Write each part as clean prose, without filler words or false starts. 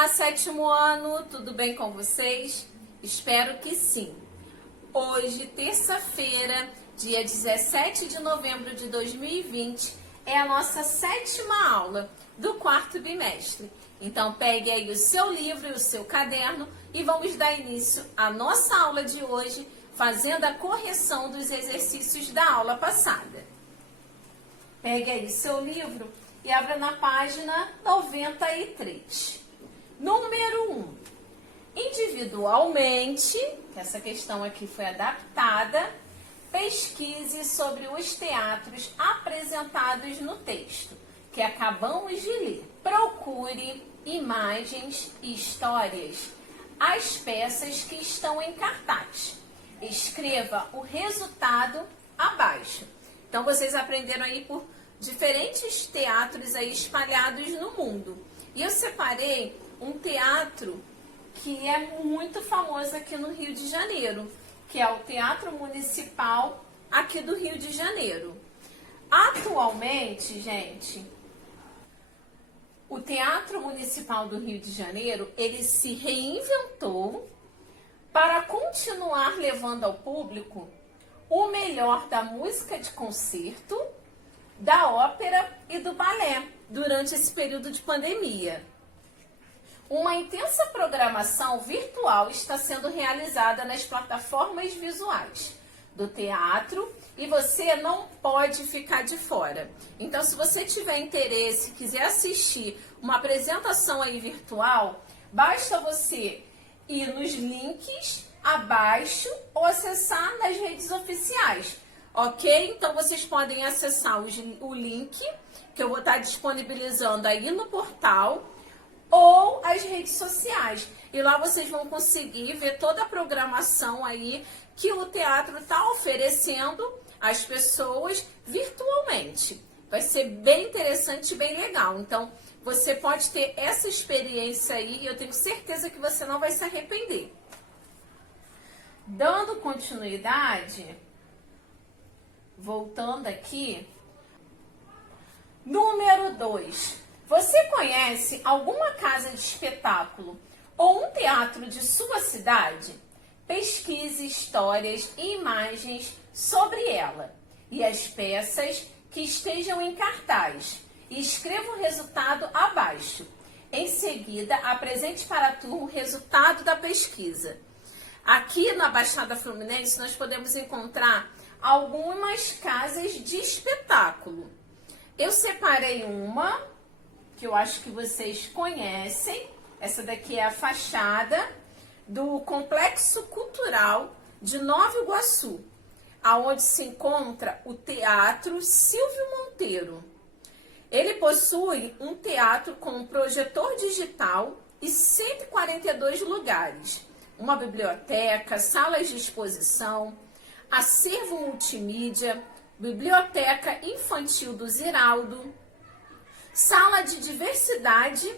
Olá, sétimo ano, tudo bem com vocês? Espero que sim. Hoje, terça-feira, dia 17 de novembro de 2020, é a nossa sétima aula do quarto bimestre. Então, pegue aí o seu livro e o seu caderno e vamos dar início à nossa aula de hoje, fazendo a correção dos exercícios da aula passada. Pegue aí seu livro e abra na página 93. Número 1. Individualmente, essa questão aqui foi adaptada, pesquise sobre os teatros apresentados no texto, que acabamos de ler. Procure imagens e histórias, as peças que estão em cartaz. Escreva o resultado abaixo. Então, vocês aprenderam aí por diferentes teatros aí espalhados no mundo. E eu separei um teatro que é muito famoso aqui no Rio de Janeiro, que é o Teatro Municipal aqui do Rio de Janeiro. Atualmente, gente, o Teatro Municipal do Rio de Janeiro, ele se reinventou para continuar levando ao público o melhor da música de concerto, da ópera e do balé durante esse período de pandemia. Uma intensa programação virtual está sendo realizada nas plataformas visuais do teatro e você não pode ficar de fora. Então, se você tiver interesse, quiser assistir uma apresentação aí virtual, basta você ir nos links abaixo ou acessar nas redes oficiais, ok? Então, vocês podem acessar o link que eu vou estar disponibilizando aí no portal ou as redes sociais. E lá vocês vão conseguir ver toda a programação aí que o teatro está oferecendo às pessoas virtualmente. Vai ser bem interessante e bem legal. Então, você pode ter essa experiência aí e eu tenho certeza que você não vai se arrepender. Dando continuidade, voltando aqui, número 2. Você conhece alguma casa de espetáculo ou um teatro de sua cidade? Pesquise histórias e imagens sobre ela e as peças que estejam em cartaz e escreva o resultado abaixo. Em seguida, apresente para a turma o resultado da pesquisa. Aqui na Baixada Fluminense nós podemos encontrar algumas casas de espetáculo. Eu separei uma que eu acho que vocês conhecem. Essa daqui é a fachada do Complexo Cultural de Nova Iguaçu, aonde se encontra o Teatro Silvio Monteiro. Ele possui um teatro com um projetor digital e 142 lugares, uma biblioteca, salas de exposição, acervo multimídia, biblioteca infantil do Ziraldo, sala de diversidade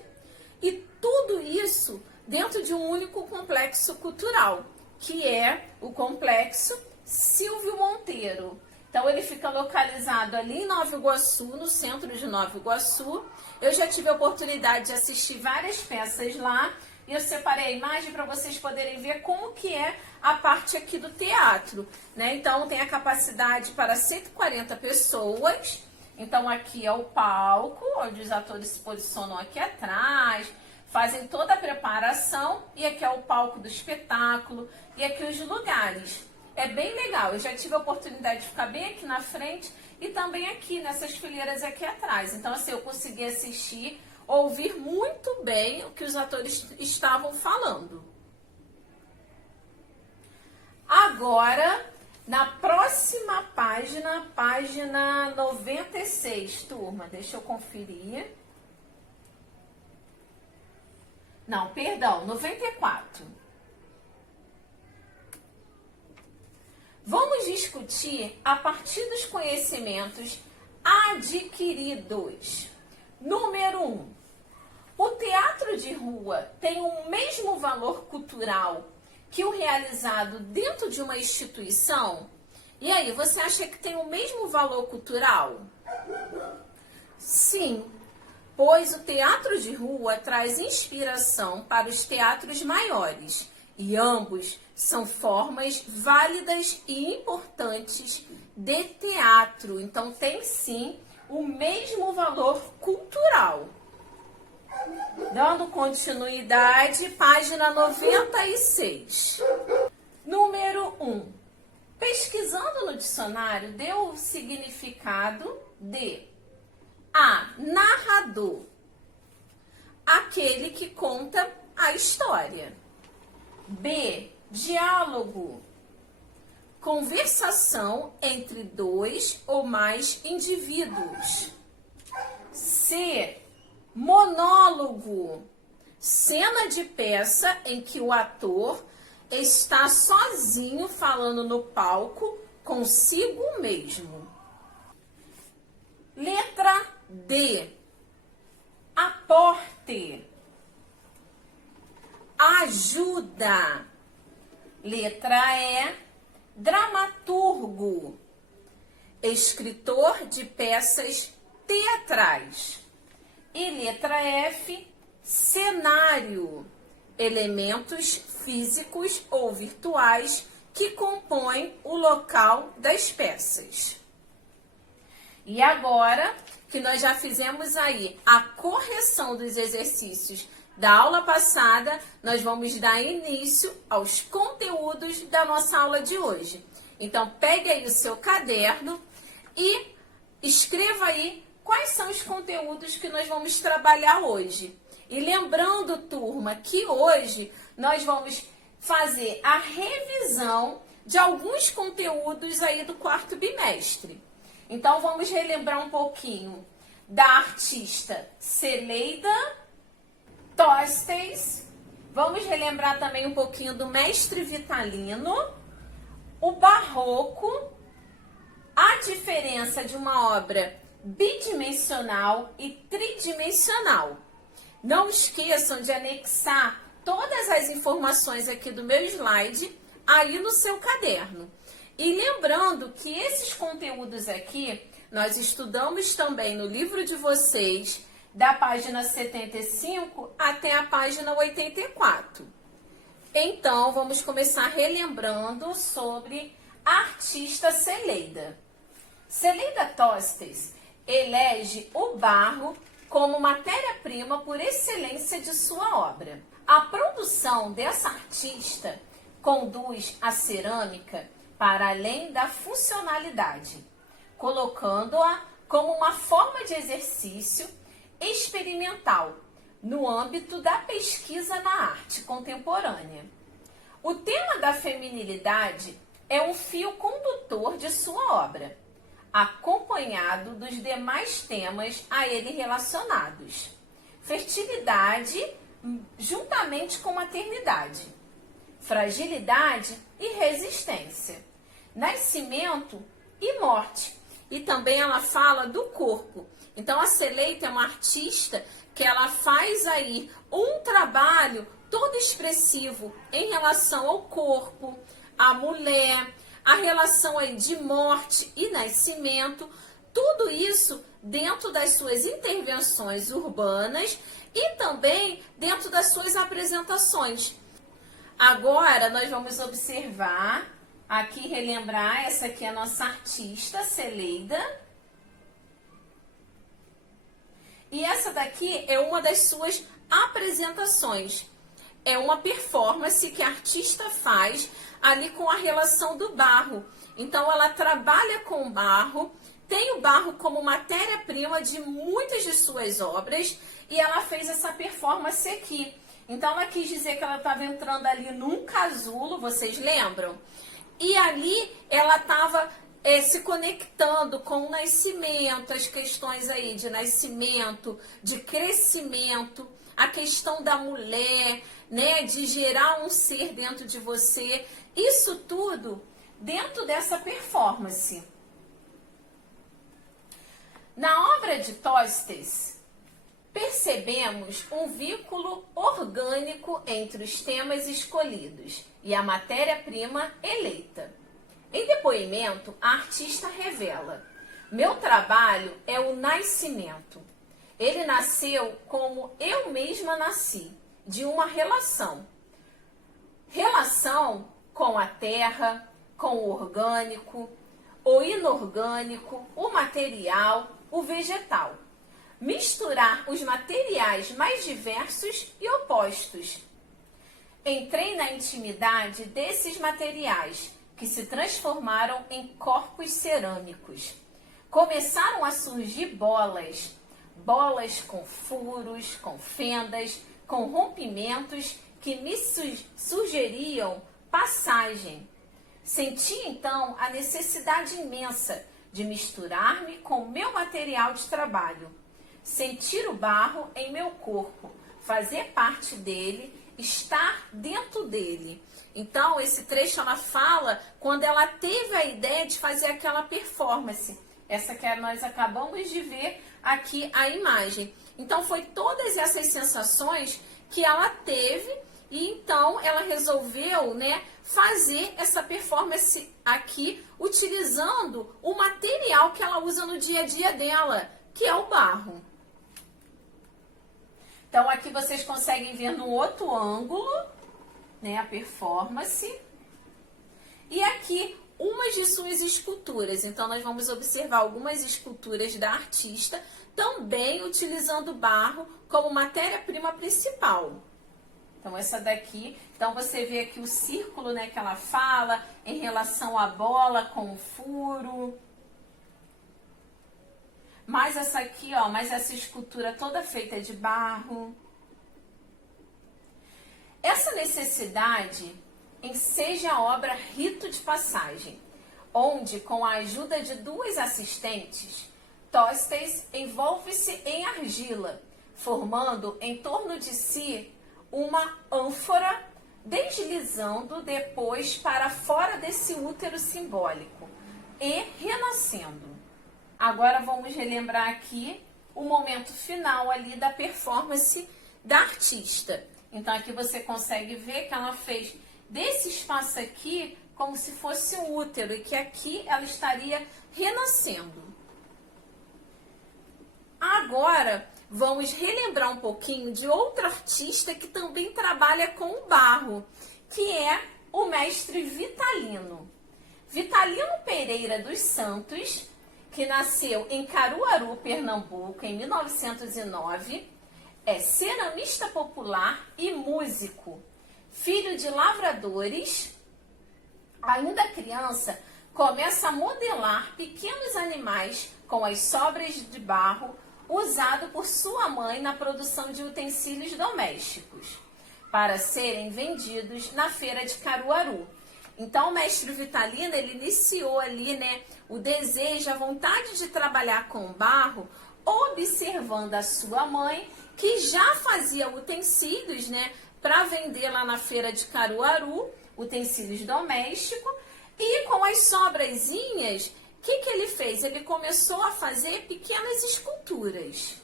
e tudo isso dentro de um único complexo cultural, que é o Complexo Silvio Monteiro. Então, ele fica localizado ali em Nova Iguaçu, no centro de Nova Iguaçu. Eu já tive a oportunidade de assistir várias peças lá e eu separei a imagem para vocês poderem ver como que é a parte aqui do teatro, né? Então, tem a capacidade para 140 pessoas. Então, aqui é o palco, onde os atores se posicionam aqui atrás, fazem toda a preparação, e aqui é o palco do espetáculo, e aqui os lugares. É bem legal, eu já tive a oportunidade de ficar bem aqui na frente e também aqui nessas fileiras aqui atrás. Então, assim, eu consegui assistir, ouvir muito bem o que os atores estavam falando. Agora, na próxima página, página 96, turma, deixa eu conferir. Não, perdão, 94. Vamos discutir a partir dos conhecimentos adquiridos. Número 1. O teatro de rua tem o mesmo valor cultural que o realizado dentro de uma instituição? E aí, você acha que tem o mesmo valor cultural? Sim, pois o teatro de rua traz inspiração para os teatros maiores, e ambos são formas válidas e importantes de teatro. Então, tem sim o mesmo valor cultural. Dando continuidade, página 96. Número 1. Pesquisando no dicionário, deu o significado de A. Narrador, aquele que conta a história. B. Diálogo, conversação entre dois ou mais indivíduos. C. Monólogo, cena de peça em que o ator está sozinho falando no palco consigo mesmo. Letra D. Aporte, ajuda. Letra E. Dramaturgo, escritor de peças teatrais. E letra F. Cenário, elementos físicos ou virtuais que compõem o local das peças. E agora que nós já fizemos aí a correção dos exercícios da aula passada, nós vamos dar início aos conteúdos da nossa aula de hoje. Então, pegue aí o seu caderno e escreva aí quais são os conteúdos que nós vamos trabalhar hoje. E lembrando, turma, que hoje nós vamos fazer a revisão de alguns conteúdos aí do quarto bimestre. Então, vamos relembrar um pouquinho da artista Celeida Tostes. Vamos relembrar também um pouquinho do mestre Vitalino, o barroco, a diferença de uma obra bidimensional e tridimensional. Não esqueçam de anexar todas as informações aqui do meu slide aí no seu caderno. E lembrando que esses conteúdos aqui nós estudamos também no livro de vocês, da página 75 até a página 84. Então, vamos começar relembrando sobre a artista Celeida. Celeida Tostes elege o barro como matéria-prima por excelência de sua obra. A produção dessa artista conduz a cerâmica para além da funcionalidade, colocando-a como uma forma de exercício experimental no âmbito da pesquisa na arte contemporânea. O tema da feminilidade é um fio condutor de sua obra, acompanhado dos demais temas a ele relacionados. Fertilidade juntamente com maternidade, fragilidade e resistência, nascimento e morte. E também ela fala do corpo. Então, a Celeida é uma artista que ela faz aí um trabalho todo expressivo em relação ao corpo, à mulher, a relação aí de morte e nascimento, tudo isso dentro das suas intervenções urbanas e também dentro das suas apresentações. Agora, nós vamos observar, aqui relembrar, essa aqui é a nossa artista, Celeida. E essa daqui é uma das suas apresentações. É uma performance que a artista faz ali com a relação do barro. Então, ela trabalha com o barro, tem o barro como matéria-prima de muitas de suas obras e ela fez essa performance aqui. Então, ela quis dizer que ela estava entrando ali num casulo, vocês lembram? E ali ela estava se conectando com o nascimento, as questões aí de nascimento, de crescimento, a questão da mulher, né, de gerar um ser dentro de você, isso tudo dentro dessa performance. Na obra de Tostes, percebemos um vínculo orgânico entre os temas escolhidos e a matéria-prima eleita. Em depoimento, a artista revela: meu trabalho é o nascimento. Ele nasceu como eu mesma nasci, de uma relação. Relação com a terra, com o orgânico, o inorgânico, o material, o vegetal. Misturar os materiais mais diversos e opostos. Entrei na intimidade desses materiais, que se transformaram em corpos cerâmicos. Começaram a surgir bolas com furos, com fendas, com rompimentos que me sugeriam passagem. Senti então a necessidade imensa de misturar-me com meu material de trabalho, sentir o barro em meu corpo, fazer parte dele, estar dentro dele. Então, esse trecho ela fala quando ela teve a ideia de fazer aquela performance. Essa que nós acabamos de ver aqui a imagem. Então, foi todas essas sensações que ela teve e então ela resolveu, fazer essa performance aqui utilizando o material que ela usa no dia a dia dela, que é o barro. Então, aqui vocês conseguem ver no outro ângulo, a performance. E aqui, umas de suas esculturas. Então, nós vamos observar algumas esculturas da artista, também utilizando barro como matéria-prima principal. Então, essa daqui, então você vê aqui o círculo, que ela fala em relação à bola com o furo. Mais essa aqui, mais essa escultura toda feita de barro. Essa necessidade enseja a obra Rito de Passagem, onde, com a ajuda de duas assistentes, Tostes envolve-se em argila, formando em torno de si uma ânfora, deslizando depois para fora desse útero simbólico e renascendo. Agora vamos relembrar aqui o momento final ali da performance da artista. Então aqui você consegue ver que ela fez desse espaço aqui como se fosse um útero e que aqui ela estaria renascendo. Agora vamos relembrar um pouquinho de outro artista que também trabalha com o barro, que é o mestre Vitalino. Vitalino Pereira dos Santos, que nasceu em Caruaru, Pernambuco, em 1909, é ceramista popular e músico. Filho de lavradores, ainda criança, começa a modelar pequenos animais com as sobras de barro usado por sua mãe na produção de utensílios domésticos, para serem vendidos na feira de Caruaru. Então, o mestre Vitalino, ele iniciou ali, o desejo, a vontade de trabalhar com barro, observando a sua mãe, que já fazia utensílios, para vender lá na feira de Caruaru, utensílios domésticos, e com as sobrazinhas, o que ele fez? Ele começou a fazer pequenas esculturas.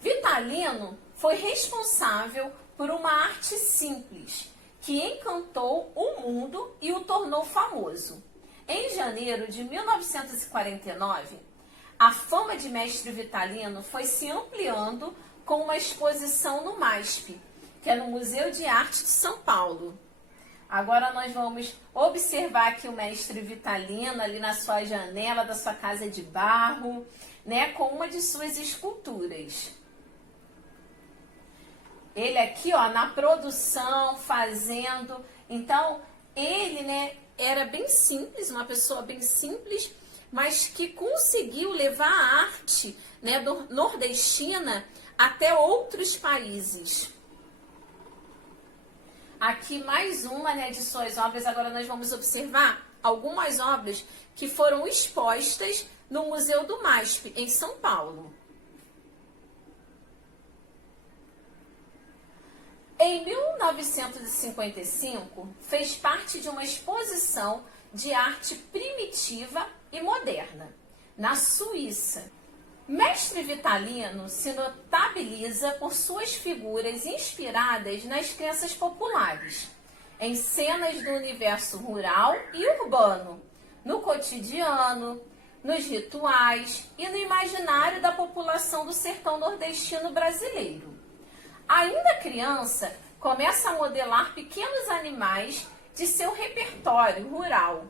Vitalino foi responsável por uma arte simples, que encantou o mundo e o tornou famoso. Em janeiro de 1949, a fama de mestre Vitalino foi se ampliando com uma exposição no MASP, que é no Museu de Arte de São Paulo. Agora nós vamos observar aqui o mestre Vitalino ali na sua janela da sua casa de barro, com uma de suas esculturas. Ele aqui, na produção, fazendo. Então, ele, era bem simples, uma pessoa bem simples, mas que conseguiu levar a arte, nordestina até outros países. Aqui mais uma, de suas obras. Agora nós vamos observar algumas obras que foram expostas no Museu do MASP, em São Paulo. Em 1955, fez parte de uma exposição de arte primitiva e moderna, na Suíça. Mestre Vitalino se notabiliza por suas figuras inspiradas nas crenças populares, em cenas do universo rural e urbano, no cotidiano, nos rituais e no imaginário da população do sertão nordestino brasileiro. Ainda criança, começa a modelar pequenos animais de seu repertório rural,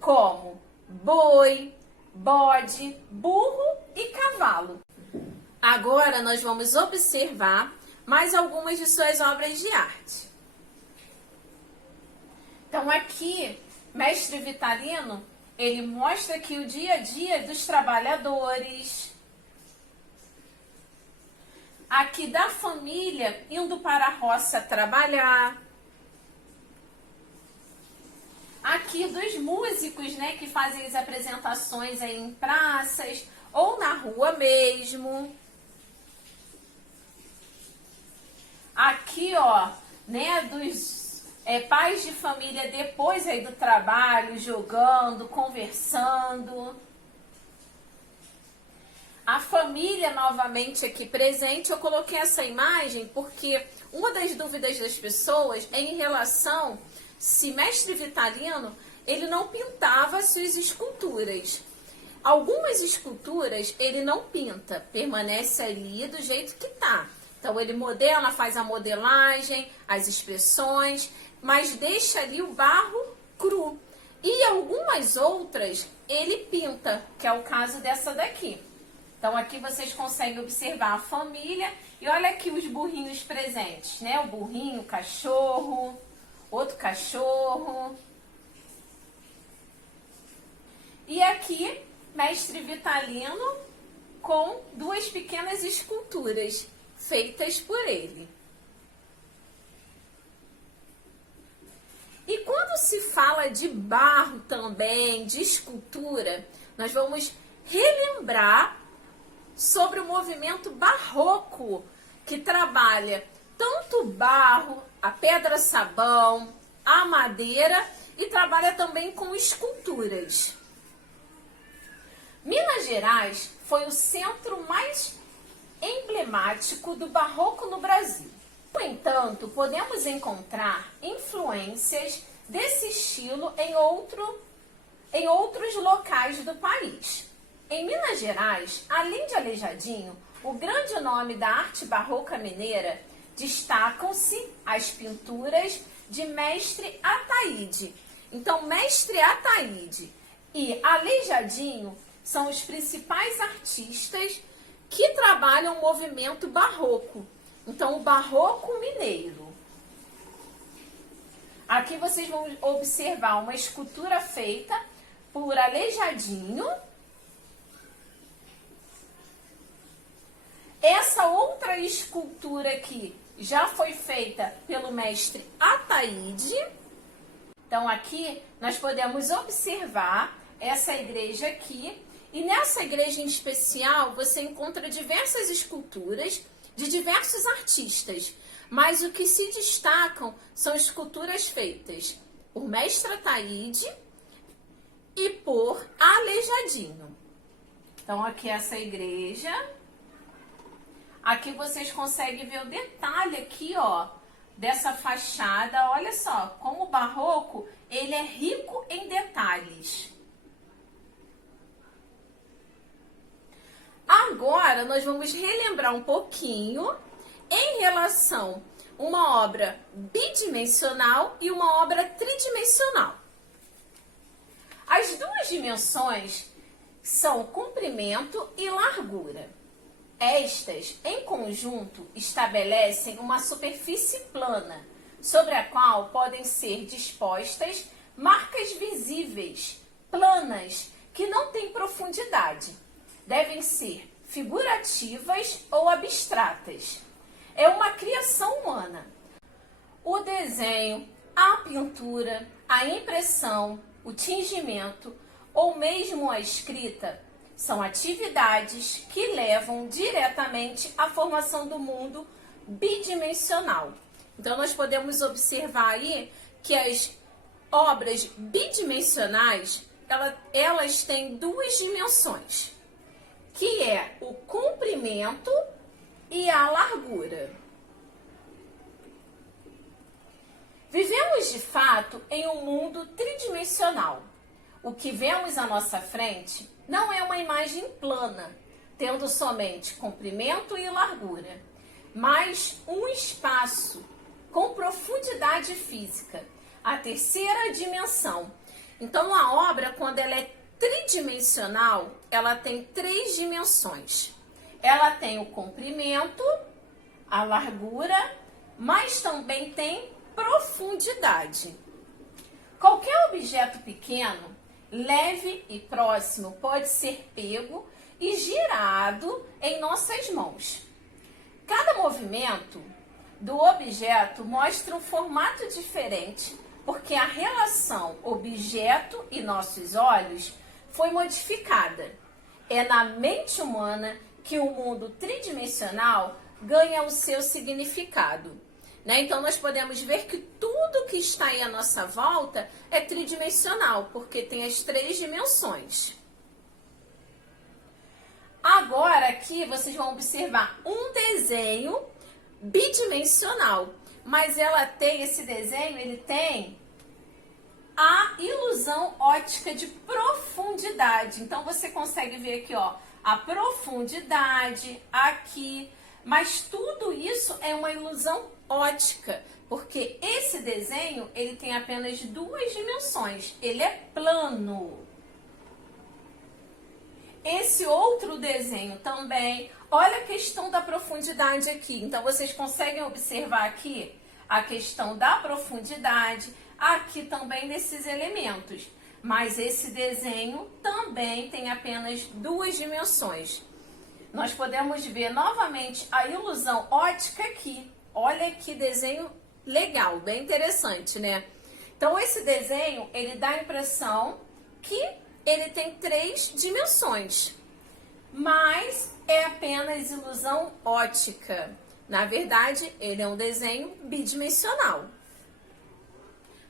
como boi, bode, burro e cavalo. Agora nós vamos observar mais algumas de suas obras de arte. Então aqui, Mestre Vitalino, ele mostra aqui o dia a dia dos trabalhadores, aqui da família indo para a roça trabalhar, aqui dos músicos, né, que fazem as apresentações aí em praças ou na rua mesmo. Aqui, ó, né, dos pais de família depois aí do trabalho, jogando, conversando. A família novamente aqui presente. Eu coloquei essa imagem porque uma das dúvidas das pessoas é em relação se Mestre Vitalino, ele não pintava suas esculturas. Algumas esculturas ele não pinta, permanece ali do jeito que tá. Então ele modela, faz a modelagem, as expressões, mas deixa ali o barro cru. E algumas outras ele pinta, que é o caso dessa daqui. Então aqui vocês conseguem observar a família e olha aqui os burrinhos presentes, né? O burrinho, o cachorro, outro cachorro. E aqui, Mestre Vitalino com duas pequenas esculturas feitas por ele. E quando se fala de barro também, de escultura, nós vamos relembrar sobre o movimento barroco, que trabalha tanto o barro, a pedra-sabão, a madeira e trabalha também com esculturas. Minas Gerais foi o centro mais emblemático do barroco no Brasil. No entanto, podemos encontrar influências desse estilo em outros locais do país. Em Minas Gerais, além de Aleijadinho, o grande nome da arte barroca mineira, destacam-se as pinturas de Mestre Ataíde. Então, Mestre Ataíde e Aleijadinho são os principais artistas que trabalham o movimento barroco. Então, o barroco mineiro. Aqui vocês vão observar uma escultura feita por Aleijadinho. Essa outra escultura aqui já foi feita pelo mestre Ataíde. Então, aqui nós podemos observar essa igreja aqui. E nessa igreja em especial, você encontra diversas esculturas de diversos artistas, mas o que se destacam são esculturas feitas por Mestre Ataíde e por Aleijadinho. Então, aqui essa igreja. Aqui vocês conseguem ver o detalhe aqui, ó, dessa fachada. Olha só, como o barroco, ele é rico em detalhes. Agora, nós vamos relembrar um pouquinho em relação a uma obra bidimensional e uma obra tridimensional. As duas dimensões são comprimento e largura. Estas, em conjunto, estabelecem uma superfície plana, sobre a qual podem ser dispostas marcas visíveis, planas, que não têm profundidade. Devem ser figurativas ou abstratas. É uma criação humana. O desenho, a pintura, a impressão, o tingimento ou mesmo a escrita são atividades que levam diretamente à formação do mundo bidimensional. Então, nós podemos observar aí que as obras bidimensionais, elas têm duas dimensões, que é o comprimento e a largura. Vivemos, de fato, em um mundo tridimensional, o que vemos à nossa frente não é uma imagem plana, tendo somente comprimento e largura, mas um espaço com profundidade física, a terceira dimensão. Então, a obra, quando ela é tridimensional, ela tem 3 dimensões. Ela tem o comprimento, a largura, mas também tem profundidade. Qualquer objeto pequeno, leve e próximo pode ser pego e girado em nossas mãos. Cada movimento do objeto mostra um formato diferente, porque a relação objeto e nossos olhos foi modificada. É na mente humana que o mundo tridimensional ganha o seu significado. Então, nós podemos ver que tudo que está aí à nossa volta é tridimensional, porque tem as 3 dimensões. Agora, aqui, vocês vão observar um desenho bidimensional, mas esse desenho, ele tem a ilusão ótica de profundidade. Então, você consegue ver aqui, ó, a profundidade aqui, mas tudo isso é uma ilusão ótica, porque esse desenho, ele tem apenas 2 dimensões, ele é plano. Esse outro desenho também, olha a questão da profundidade aqui. Então, vocês conseguem observar aqui a questão da profundidade, aqui também nesses elementos. Mas esse desenho também tem apenas 2 dimensões. Nós podemos ver novamente a ilusão ótica aqui. Olha que desenho legal, bem interessante, né? Então, esse desenho, ele dá a impressão que ele tem 3 dimensões, mas é apenas ilusão ótica. Na verdade, ele é um desenho bidimensional.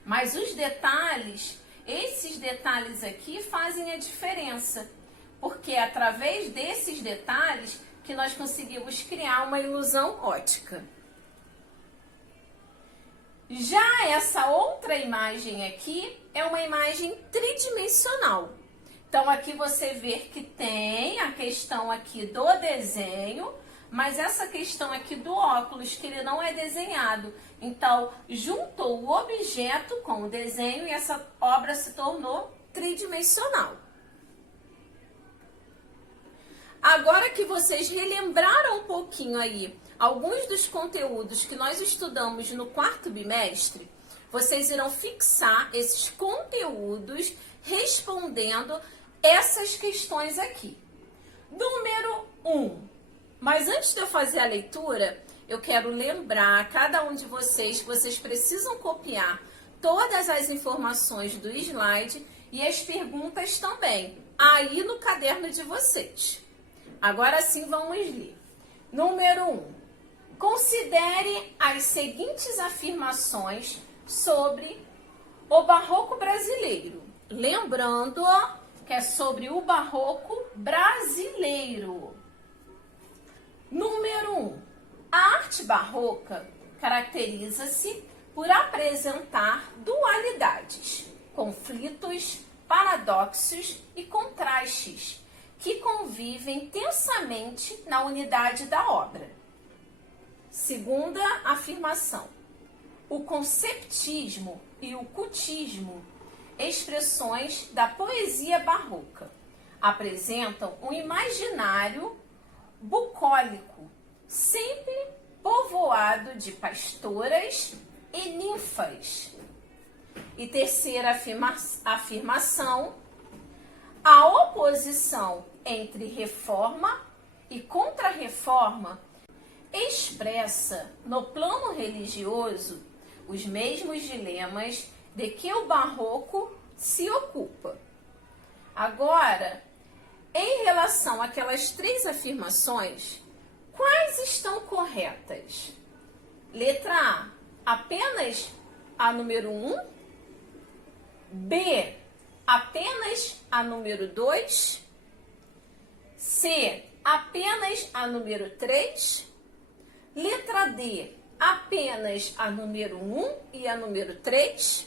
Mas os detalhes, esses detalhes aqui fazem a diferença, porque é através desses detalhes que nós conseguimos criar uma ilusão ótica. Já essa outra imagem aqui é uma imagem tridimensional. Então, aqui você vê que tem a questão aqui do desenho, mas essa questão aqui do óculos, que ele não é desenhado. Então, juntou o objeto com o desenho e essa obra se tornou tridimensional. Agora que vocês relembraram um pouquinho aí alguns dos conteúdos que nós estudamos no 4º bimestre, vocês irão fixar esses conteúdos respondendo essas questões aqui. Número 1. Mas antes de eu fazer a leitura, eu quero lembrar a cada um de vocês que vocês precisam copiar todas as informações do slide e as perguntas também, aí no caderno de vocês. Agora sim, vamos ler. Número 1. Considere as seguintes afirmações sobre o barroco brasileiro. Lembrando que é sobre o barroco brasileiro. Número 1. A arte barroca caracteriza-se por apresentar dualidades, conflitos, paradoxos e contrastes que convivem intensamente na unidade da obra. Segunda afirmação. O conceptismo e o cultismo, expressões da poesia barroca, apresentam um imaginário bucólico, sempre povoado de pastoras e ninfas. E terceira afirmação, a oposição entre reforma e contra-reforma expressa no plano religioso os mesmos dilemas de que o barroco se ocupa. Agora, em relação àquelas 3 afirmações, quais estão corretas? Letra A, apenas a número 1. B, apenas a número 2. C, apenas a número 3. Letra D, apenas a número 1 e a número 3.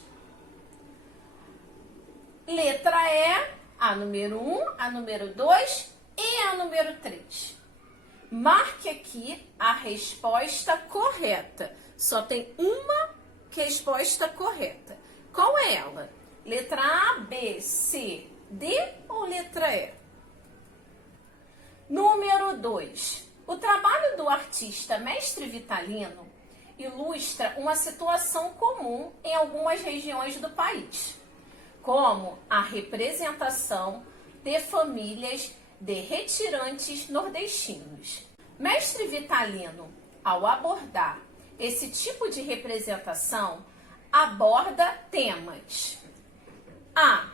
Letra E, a número 1, a número 2 e a número 3. Marque aqui a resposta correta. Só tem uma resposta correta. Qual é ela? Letra A, B, C, D ou letra E? Número 2. O trabalho do artista Mestre Vitalino ilustra uma situação comum em algumas regiões do país, como a representação de famílias de retirantes nordestinos. Mestre Vitalino, ao abordar esse tipo de representação, aborda temas A.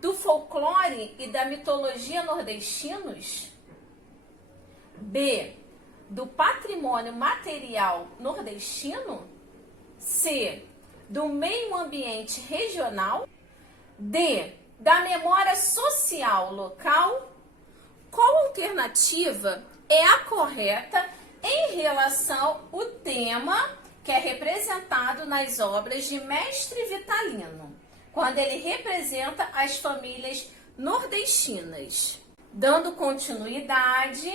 Do folclore e da mitologia nordestinos. B. Do patrimônio material nordestino. C. Do meio ambiente regional. D. Da memória social local. Qual alternativa é a correta em relação ao tema que é representado nas obras de Mestre Vitalino, quando ele representa as famílias nordestinas? Dando continuidade,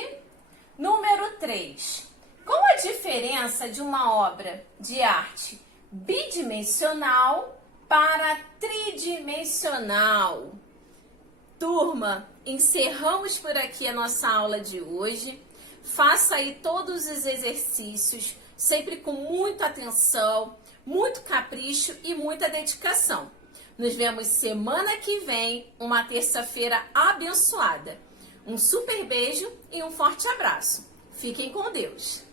número 3. Qual a diferença de uma obra de arte bidimensional para tridimensional? Turma, encerramos por aqui a nossa aula de hoje. Faça aí todos os exercícios, sempre com muita atenção, muito capricho e muita dedicação. Nos vemos semana que vem, uma terça-feira abençoada. Um super beijo e um forte abraço. Fiquem com Deus.